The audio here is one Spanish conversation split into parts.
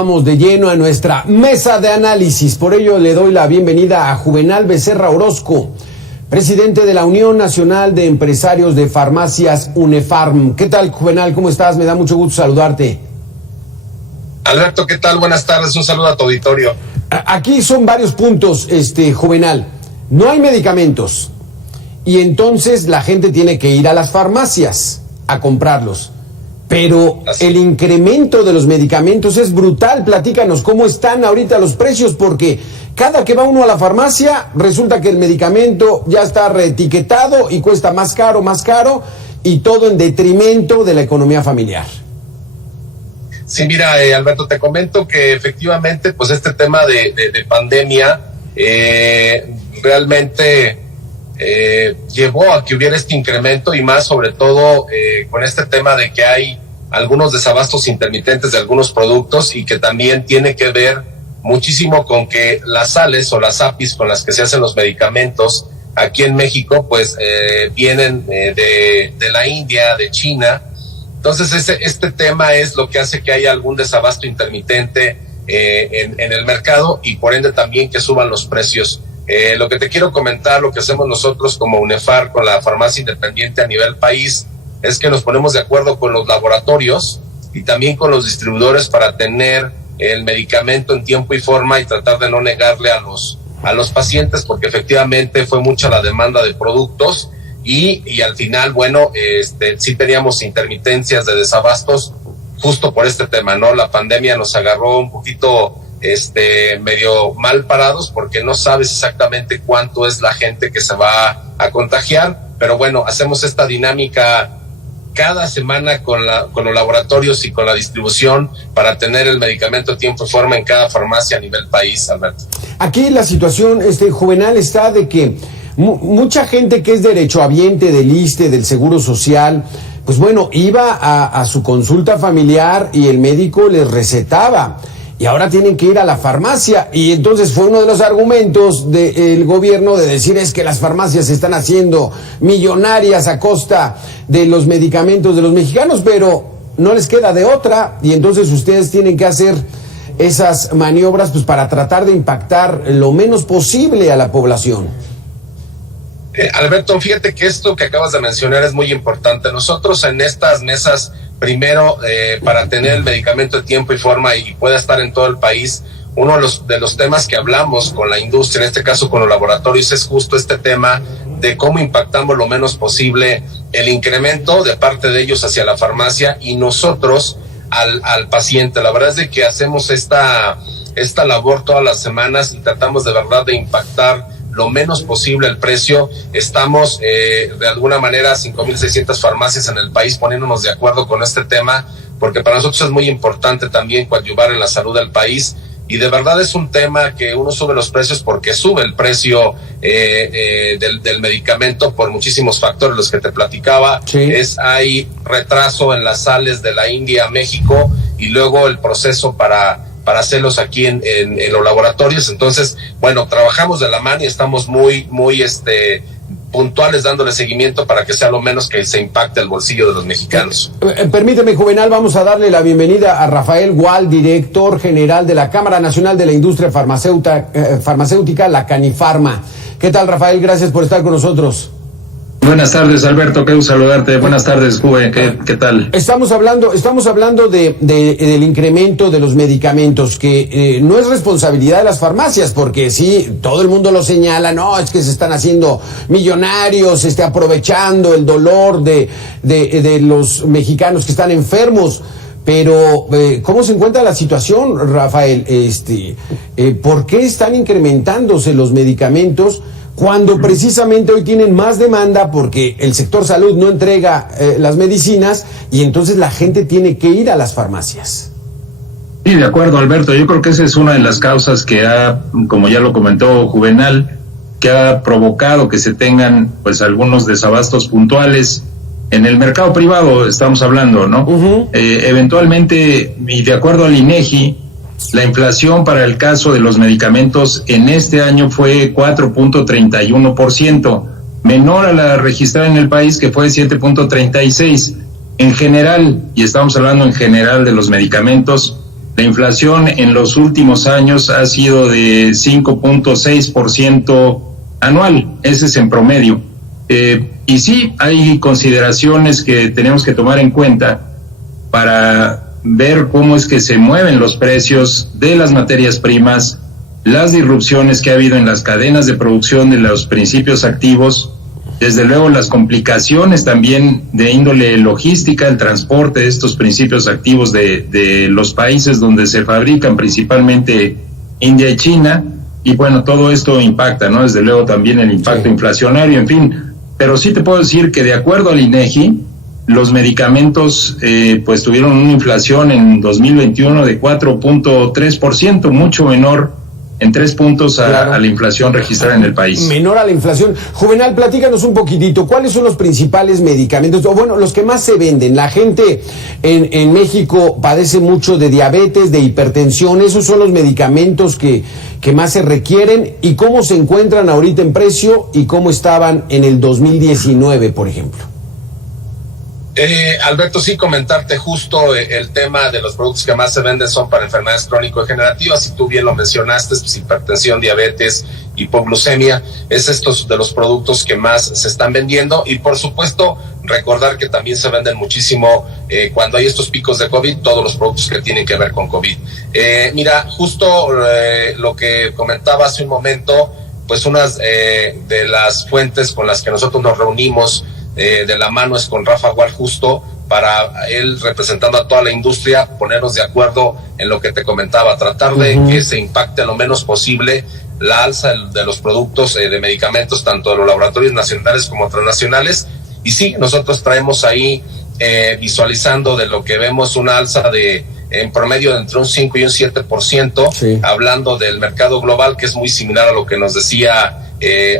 Vamos de lleno a nuestra mesa de análisis. Por ello le doy la bienvenida a Juvenal Becerra Orozco, presidente de la Unión Nacional de Empresarios de Farmacias UNEFARM. ¿Qué tal, Juvenal? ¿Cómo estás? Me da mucho gusto saludarte. Alberto, ¿qué tal? Buenas tardes, un saludo a tu auditorio. Aquí son varios puntos, Juvenal. No hay medicamentos y entonces la gente tiene que ir a las farmacias a comprarlos. Pero el incremento de los medicamentos es brutal. Platícanos cómo están ahorita los precios, porque cada que va uno a la farmacia resulta que el medicamento ya está reetiquetado y cuesta más caro, y todo en detrimento de la economía familiar. Sí, mira, Alberto, te comento que efectivamente, pues este tema de pandemia realmente llevó a que hubiera este incremento, y más sobre todo con este tema de que hay algunos desabastos intermitentes de algunos productos, y que también tiene que ver muchísimo con que las sales o las APIs con las que se hacen los medicamentos aquí en México pues vienen de la India, de China. Entonces este tema es lo que hace que haya algún desabasto intermitente en el mercado, y por ende también que suban los precios. Lo que te quiero comentar, lo que hacemos nosotros como UNEFAR con la farmacia independiente a nivel país, es que nos ponemos de acuerdo con los laboratorios y también con los distribuidores para tener el medicamento en tiempo y forma y tratar de no negarle a los pacientes, porque efectivamente fue mucha la demanda de productos y al final, bueno, sí teníamos intermitencias de desabastos justo por este tema, ¿no? La pandemia nos agarró un poquito medio mal parados, porque no sabes exactamente cuánto es la gente que se va a contagiar, pero bueno, hacemos esta dinámica cada semana con los laboratorios y con la distribución para tener el medicamento a tiempo y forma en cada farmacia a nivel país, Alberto. Aquí la situación, Juvenal, está de que mucha gente que es derechohabiente del ISSSTE, del Seguro Social, pues bueno, iba a su consulta familiar y el médico les recetaba. Y ahora tienen que ir a la farmacia, y entonces fue uno de los argumentos del gobierno de decir es que las farmacias se están haciendo millonarias a costa de los medicamentos de los mexicanos, pero no les queda de otra, y entonces ustedes tienen que hacer esas maniobras pues para tratar de impactar lo menos posible a la población. Alberto, fíjate que esto que acabas de mencionar es muy importante. Nosotros en estas mesas, primero, para tener el medicamento de tiempo y forma y pueda estar en todo el país, uno de los temas que hablamos con la industria, en este caso con los laboratorios, es justo este tema de cómo impactamos lo menos posible el incremento de parte de ellos hacia la farmacia y nosotros al paciente. La verdad es de que hacemos esta labor todas las semanas y tratamos de verdad de impactar lo menos posible el precio. Estamos de alguna manera 5,600 farmacias en el país poniéndonos de acuerdo con este tema, porque para nosotros es muy importante también coadyuvar en la salud del país, y de verdad es un tema que uno sube los precios porque sube el precio del medicamento por muchísimos factores, los que te platicaba. Sí. Hay retraso en las sales de la India a México, y luego el proceso para hacerlos aquí en los laboratorios. Entonces, bueno, trabajamos de la mano y estamos muy puntuales dándole seguimiento para que sea lo menos que se impacte el bolsillo de los mexicanos. Permíteme, Juvenal, vamos a darle la bienvenida a Rafael Gual, director general de la Cámara Nacional de la Industria Farmacéutica, la Canifarma. ¿Qué tal, Rafael? Gracias por estar con nosotros. Buenas tardes, Alberto, qué gusto saludarte. Buenas tardes, Juve, ¿qué tal? Estamos hablando del incremento de los medicamentos, que no es responsabilidad de las farmacias, porque sí, todo el mundo lo señala, no, es que se están haciendo millonarios, aprovechando el dolor de los mexicanos que están enfermos. Pero, ¿cómo se encuentra la situación, Rafael? ¿Por qué están incrementándose los medicamentos cuando precisamente hoy tienen más demanda porque el sector salud no entrega las medicinas, y entonces la gente tiene que ir a las farmacias? Sí, de acuerdo, Alberto. Yo creo que esa es una de las causas que como ya lo comentó Juvenal, que ha provocado que se tengan pues algunos desabastos puntuales en el mercado privado, estamos hablando, ¿no? Uh-huh. Eventualmente, y de acuerdo al INEGI, la inflación para el caso de los medicamentos en este año fue 4.31%, menor a la registrada en el país, que fue 7.36%. En general, y estamos hablando en general de los medicamentos, La inflación en los últimos años ha sido de 5.6% anual, ese es en promedio. Y sí, hay consideraciones que tenemos que tomar en cuenta para ver cómo es que se mueven los precios de las materias primas, las disrupciones que ha habido en las cadenas de producción de los principios activos, desde luego las complicaciones también de índole logística, el transporte de estos principios activos de los países donde se fabrican, principalmente India y China, y bueno, todo esto impacta, ¿no? Desde luego también el impacto inflacionario, en fin, pero sí te puedo decir que de acuerdo al INEGI, los medicamentos pues tuvieron una inflación en 2021 de 4.3%, mucho menor en 3 puntos a la inflación registrada en el país. Menor a la inflación. Juvenal, platícanos un poquitito, ¿cuáles son los principales medicamentos, o bueno, los que más se venden? La gente en México padece mucho de diabetes, de hipertensión, esos son los medicamentos que más se requieren, y cómo se encuentran ahorita en precio y cómo estaban en el 2019, por ejemplo. Alberto, sí, comentarte justo el tema de los productos que más se venden son para enfermedades crónico-degenerativas, y tú bien lo mencionaste, pues hipertensión, diabetes, hipoglucemia, es estos de los productos que más se están vendiendo, y por supuesto recordar que también se venden muchísimo cuando hay estos picos de COVID, todos los productos que tienen que ver con COVID. Mira, justo lo que comentaba hace un momento, pues unas de las fuentes con las que nosotros nos reunimos de la mano es con Rafa Gual, justo para él, representando a toda la industria, ponernos de acuerdo en lo que te comentaba, tratar de que se impacte lo menos posible la alza de los productos de medicamentos, tanto de los laboratorios nacionales como transnacionales. Y sí, nosotros traemos ahí visualizando de lo que vemos una alza de en promedio de entre un 5 y un 7%, sí, hablando del mercado global, que es muy similar a lo que nos decía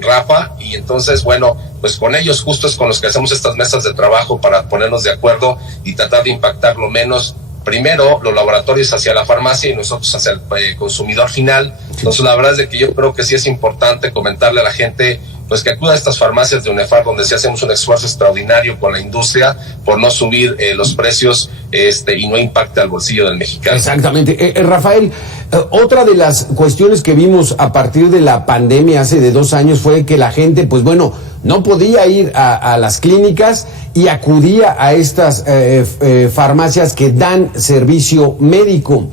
Rafa, y entonces, bueno, pues con ellos justo es con los que hacemos estas mesas de trabajo para ponernos de acuerdo y tratar de impactar lo menos, primero los laboratorios hacia la farmacia y nosotros hacia el consumidor final. Entonces la verdad es de que yo creo que sí es importante comentarle a la gente pues que acuda a estas farmacias de UNEFAR, donde sí hacemos un esfuerzo extraordinario con la industria por no subir los precios y no impacte al bolsillo del mexicano. Exactamente. Rafael, otra de las cuestiones que vimos a partir de la pandemia hace de 2 años fue que la gente, pues bueno, no podía ir a las clínicas y acudía a estas farmacias que dan servicio médico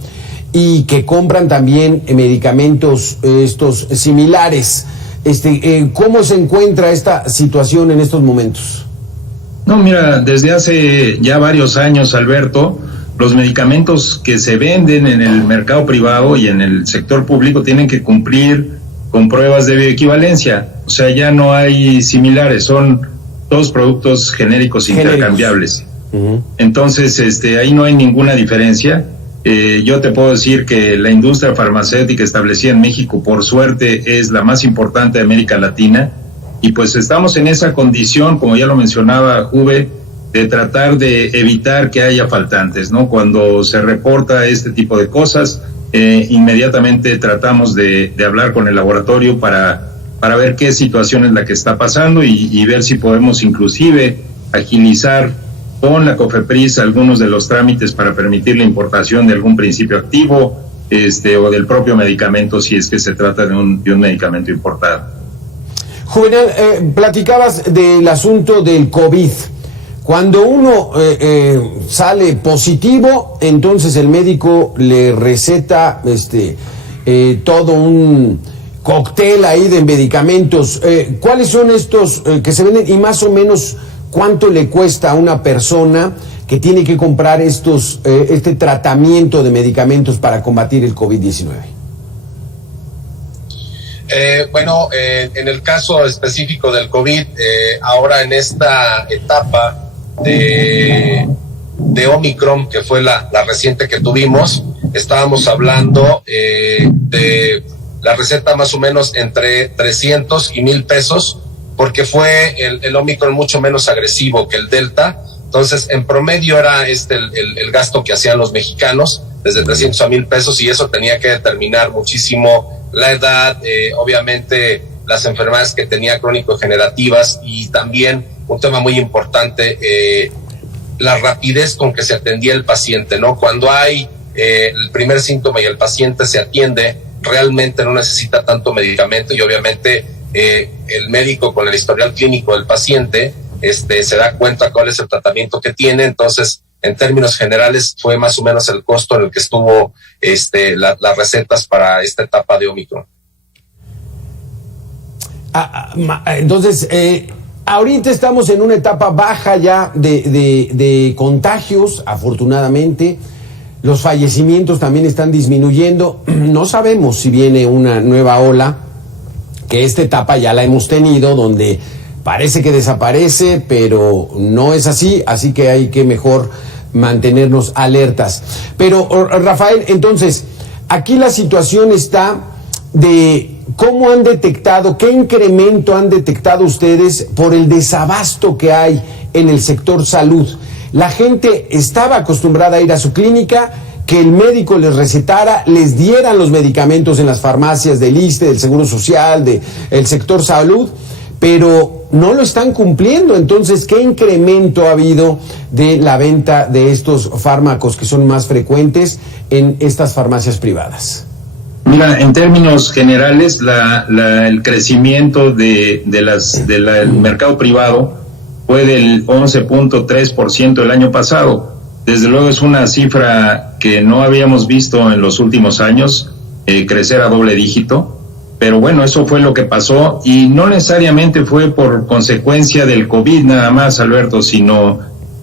y que compran también medicamentos estos similares. ¿Cómo se encuentra esta situación en estos momentos? No, mira, desde hace ya varios años, Alberto, los medicamentos que se venden en el mercado privado y en el sector público tienen que cumplir con pruebas de bioequivalencia. O sea, ya no hay similares, son todos productos genéricos intercambiables. Entonces, ahí no hay ninguna diferencia. Yo te puedo decir que la industria farmacéutica establecida en México, por suerte, es la más importante de América Latina, y pues estamos en esa condición, como ya lo mencionaba Juve, de tratar de evitar que haya faltantes, ¿no? Cuando se reporta este tipo de cosas, inmediatamente tratamos de hablar con el laboratorio para ver qué situación es la que está pasando y ver si podemos inclusive agilizar con la COFEPRIS algunos de los trámites para permitir la importación de algún principio activo o del propio medicamento, si es que se trata de un medicamento importado. Juvenal, platicabas del asunto del COVID. Cuando uno sale positivo, entonces el médico le receta todo un cóctel ahí de medicamentos. ¿Cuáles son estos que se venden y más o menos cuánto le cuesta a una persona que tiene que comprar este tratamiento de medicamentos para combatir el COVID-19? Bueno, en el caso específico del COVID, ahora en esta etapa de Omicron, que fue la reciente que tuvimos, estábamos hablando de la receta más o menos entre 300 y 1,000 pesos, porque fue el Omicron mucho menos agresivo que el Delta. Entonces, en promedio era el gasto que hacían los mexicanos, desde 300 a 1,000 pesos, y eso tenía que determinar muchísimo la edad, obviamente las enfermedades que tenía crónico-generativas, y también un tema muy importante, la rapidez con que se atendía el paciente, ¿no? Cuando hay el primer síntoma y el paciente se atiende, realmente no necesita tanto medicamento, y obviamente el médico, con el historial clínico del paciente, se da cuenta cuál es el tratamiento que tiene. Entonces, en términos generales, fue más o menos el costo en el que estuvo las recetas para esta etapa de Omicron. Entonces, ahorita estamos en una etapa baja ya de contagios, afortunadamente. Los fallecimientos también están disminuyendo. No sabemos si viene una nueva ola, que esta etapa ya la hemos tenido, donde parece que desaparece, pero no es así, así que hay que mejor mantenernos alertas. Pero, Rafael, entonces, aquí la situación está de cómo han detectado, qué incremento han detectado ustedes por el desabasto que hay en el sector salud. La gente estaba acostumbrada a ir a su clínica, que el médico les recetara, les dieran los medicamentos en las farmacias del ISSSTE, del Seguro Social, del sector salud, pero no lo están cumpliendo. Entonces, ¿qué incremento ha habido de la venta de estos fármacos que son más frecuentes en estas farmacias privadas? Mira, en términos generales, el crecimiento del mercado privado fue del 11.3% el año pasado. Desde luego es una cifra que no habíamos visto en los últimos años, crecer a doble dígito, pero bueno, eso fue lo que pasó, y no necesariamente fue por consecuencia del COVID nada más, Alberto, sino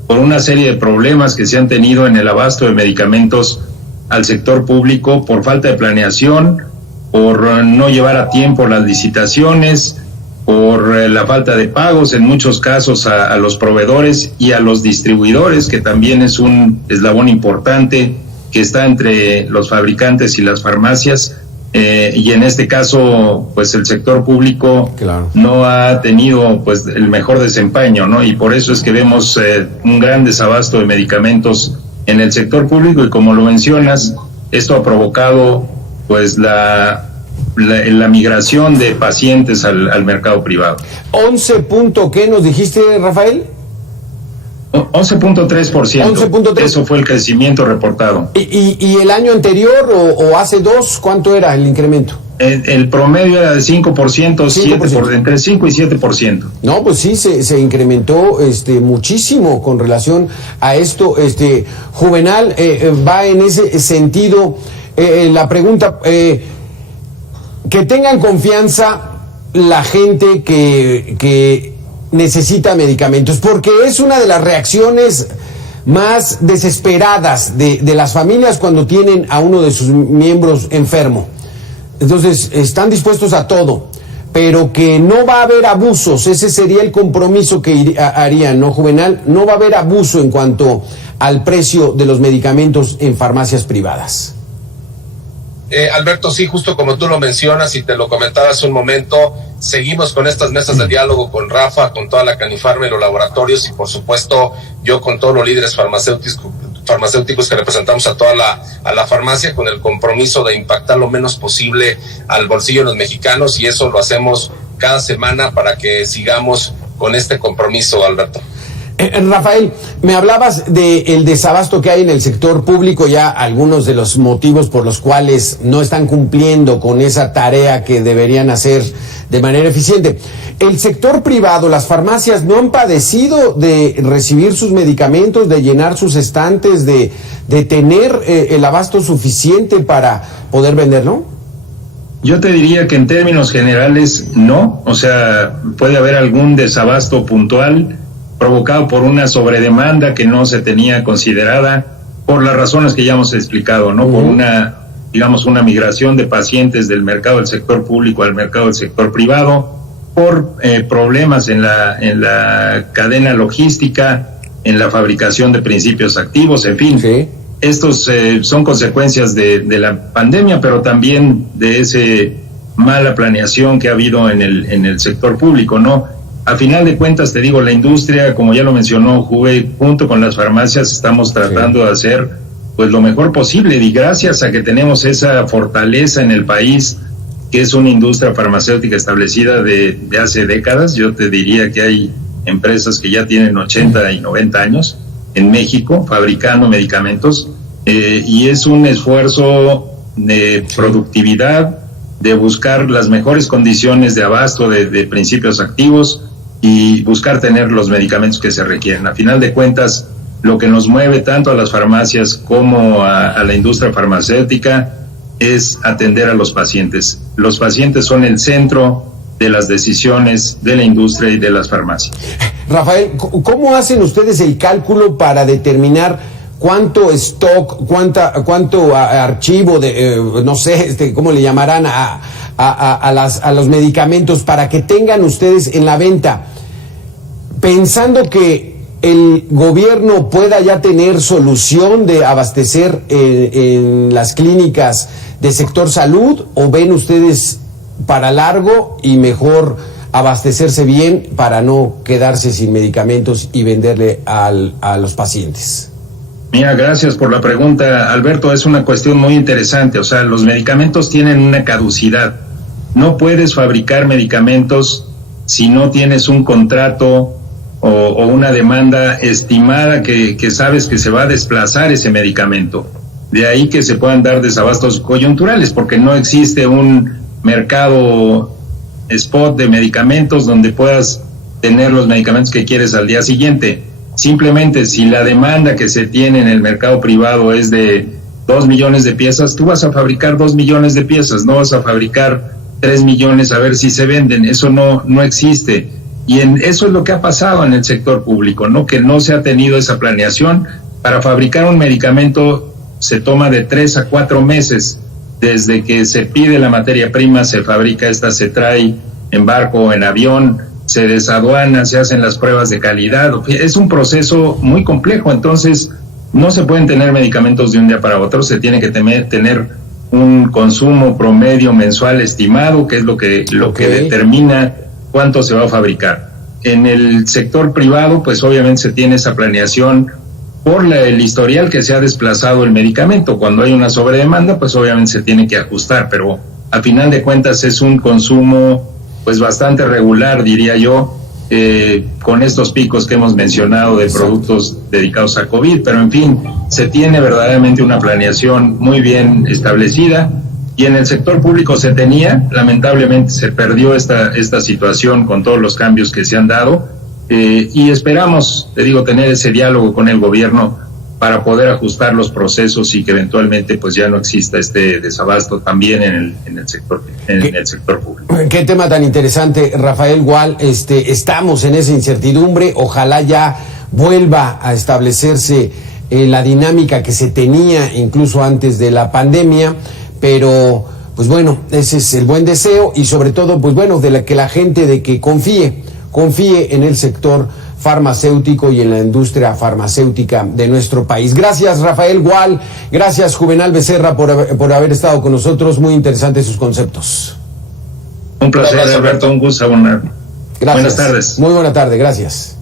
por una serie de problemas que se han tenido en el abasto de medicamentos al sector público, por falta de planeación, por no llevar a tiempo las licitaciones, por la falta de pagos en muchos casos a los proveedores y a los distribuidores, que también es un eslabón importante que está entre los fabricantes y las farmacias, y en este caso pues el sector público no ha tenido pues el mejor desempeño, ¿no? Y por eso es que vemos un gran desabasto de medicamentos en el sector público, y como lo mencionas, esto ha provocado pues la migración de pacientes al mercado privado. 11 punto, ¿qué nos dijiste, Rafael? 11.3%. 11.3. Eso fue el crecimiento reportado. ¿Y el año anterior o hace dos, cuánto era el incremento? El promedio era de 5%, 7%, entre 5 y 7%. No, pues sí, se incrementó muchísimo con relación a esto. Juvenal, va en ese sentido la pregunta, que tengan confianza la gente que necesita medicamentos, porque es una de las reacciones más desesperadas de las familias cuando tienen a uno de sus miembros enfermo. Entonces, están dispuestos a todo, pero que no va a haber abusos. Ese sería el compromiso que harían, ¿no, Juvenal? No va a haber abuso en cuanto al precio de los medicamentos en farmacias privadas. Alberto, sí, justo como tú lo mencionas y te lo comentaba hace un momento, seguimos con estas mesas de diálogo con Rafa, con toda la Canifarma y los laboratorios, y por supuesto yo con todos los líderes farmacéuticos que representamos a toda la farmacia, con el compromiso de impactar lo menos posible al bolsillo de los mexicanos, y eso lo hacemos cada semana para que sigamos con este compromiso, Alberto. Rafael, me hablabas del desabasto que hay en el sector público, ya algunos de los motivos por los cuales no están cumpliendo con esa tarea que deberían hacer de manera eficiente. El sector privado, las farmacias, ¿no han padecido de recibir sus medicamentos, de llenar sus estantes, de tener el abasto suficiente para poder venderlo? Yo te diría que en términos generales no, o sea, puede haber algún desabasto puntual provocado por una sobredemanda que no se tenía considerada, por las razones que ya hemos explicado, ¿no? Por una migración de pacientes del mercado del sector público al mercado del sector privado, por problemas en la cadena logística, en la fabricación de principios activos, en fin. Sí. Estos son consecuencias de la pandemia, pero también de ese mala planeación que ha habido en el sector público, ¿no? A final de cuentas, te digo, la industria, como ya lo mencionó Juve, junto con las farmacias estamos tratando de hacer pues lo mejor posible, y gracias a que tenemos esa fortaleza en el país, que es una industria farmacéutica establecida de hace décadas. Yo te diría que hay empresas que ya tienen 80 y 90 años en México fabricando medicamentos. y es un esfuerzo de productividad, de buscar las mejores condiciones de abasto de principios activos y buscar tener los medicamentos que se requieren. A final de cuentas, lo que nos mueve tanto a las farmacias como a la industria farmacéutica es atender a los pacientes. Los pacientes son el centro de las decisiones de la industria y de las farmacias. Rafael, ¿cómo hacen ustedes el cálculo para determinar cuánto stock, cuánto archivo de, no sé, cómo le llamarán a los medicamentos para que tengan ustedes en la venta? Pensando que el gobierno pueda ya tener solución de abastecer en las clínicas de sector salud, o ven ustedes para largo y mejor abastecerse bien para no quedarse sin medicamentos y venderle a los pacientes. Mira, gracias por la pregunta, Alberto. Es una cuestión muy interesante. O sea, los medicamentos tienen una caducidad. No puedes fabricar medicamentos si no tienes un contrato o una demanda estimada que sabes que se va a desplazar ese medicamento. De ahí que se puedan dar desabastos coyunturales, porque no existe un mercado spot de medicamentos donde puedas tener los medicamentos que quieres al día siguiente. Simplemente, si la demanda que se tiene en el mercado privado es de 2 millones de piezas, tú vas a fabricar 2 millones de piezas, no vas a fabricar 3 millones a ver si se venden. Eso no existe. Y eso es lo que ha pasado en el sector público, ¿no? Que no se ha tenido esa planeación. Para fabricar un medicamento se toma de 3 a 4 meses. Desde que se pide la materia prima, se fabrica, se trae en barco o en avión, se desaduana, se hacen las pruebas de calidad. Es un proceso muy complejo, entonces no se pueden tener medicamentos de un día para otro, se tiene que tener un consumo promedio mensual estimado, que es lo que determina cuánto se va a fabricar. En el sector privado, pues obviamente se tiene esa planeación por el historial que se ha desplazado el medicamento. Cuando hay una sobredemanda, pues obviamente se tiene que ajustar, pero a final de cuentas es un consumo pues bastante regular, diría yo, con estos picos que hemos mencionado de productos dedicados a COVID, pero en fin, se tiene verdaderamente una planeación muy bien establecida, y en el sector público se tenía, lamentablemente se perdió esta situación con todos los cambios que se han dado, y esperamos, tener ese diálogo con el gobierno para poder ajustar los procesos y que eventualmente pues ya no exista este desabasto también en el sector público. Qué tema tan interesante, Rafael Gual. Estamos en esa incertidumbre, ojalá ya vuelva a establecerse la dinámica que se tenía incluso antes de la pandemia, pero pues bueno, ese es el buen deseo, y sobre todo pues bueno, que la gente confíe en el sector farmacéutico y en la industria farmacéutica de nuestro país. Gracias, Rafael Gual. Gracias, Juvenal Becerra, por haber estado con nosotros. Muy interesantes sus conceptos. Un placer, Alberto. Un gusto. Gracias. Buenas tardes. Muy buena tarde. Gracias.